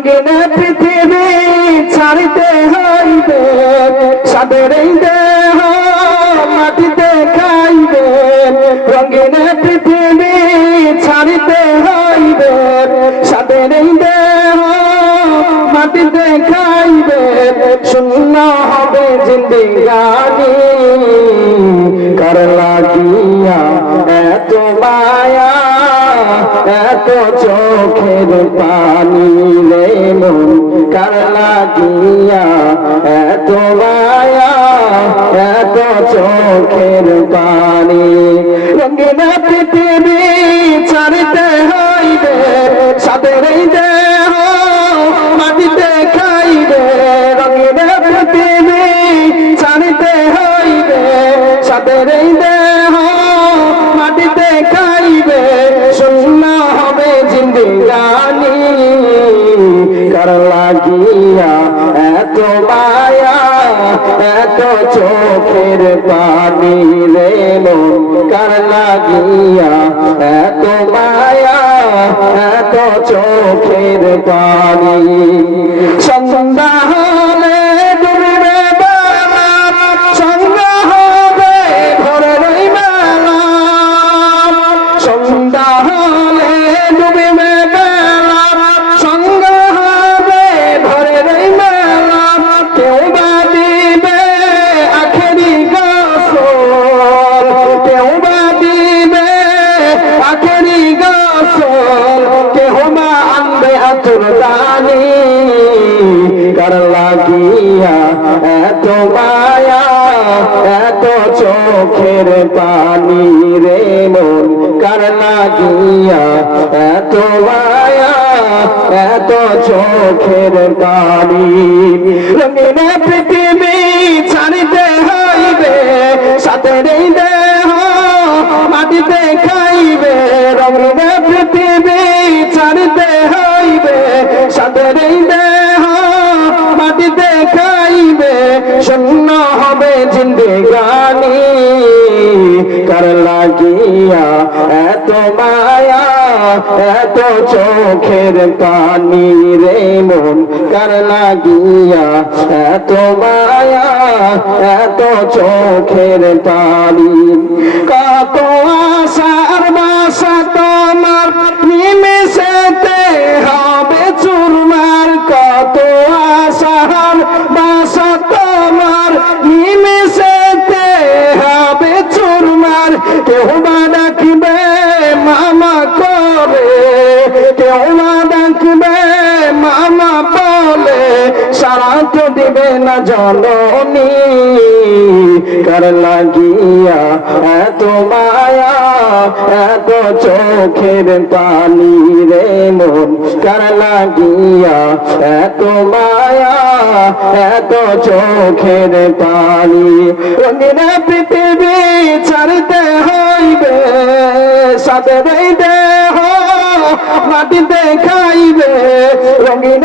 রঙিন পৃথিবী ছাড়িতে হইবে, সাদের এই দেহ মাটিতে খাইবে। রঙিন পৃথিবী ছাড়িতে হইবে, সাদের এই দেহ মাটিতে খাইবে। শূন্য হবে জিন্দিগানি কার লাগিয়া এত মায়া, এত চোখের পানি। লাগিয়া, এত মায়া, এত চোখের পানি। রঙিন পৃথিবী ছাড়িতে হইবে সাদের এই দেহ মাটিতে খাইবে। রঙিন পৃথিবী ছাড়িতে হইবে সাদের এই দেহ মাটিতে খাইবে। শূন্য হবে জিন্দিগানি লাগিয়া এত মায়া, এত চোখের পানি রে কার লাগিয়া। এত মায়া, এত চোখের পানি। সন্ধ্যা দানি কার লাগিয়া এত মায়া, এত চোখের পানি রে মন, কার লাগিয়া এত মায়া, এত চোখের পানি। রঙিন পৃথিবী ছাড়িতে হইবে, সাথে দেহ, মাটিতে খাইবে কার লাগিয়া, এত মায়া, এত চোখের পানি রে মন কার লাগিয়া, এত মায়া, এত চোখের পানি। কত আশার বাসা দিবে না জননী? কার লাগিয়া এত মায়া, এত চোখের পানি রে মন? কার লাগিয়া এত মায়া, এত চোখের পানি? রঙিন পৃথিবী ছাড়তে হইবে, সাদের দেহ মাটিতে খাইবে। রঙিন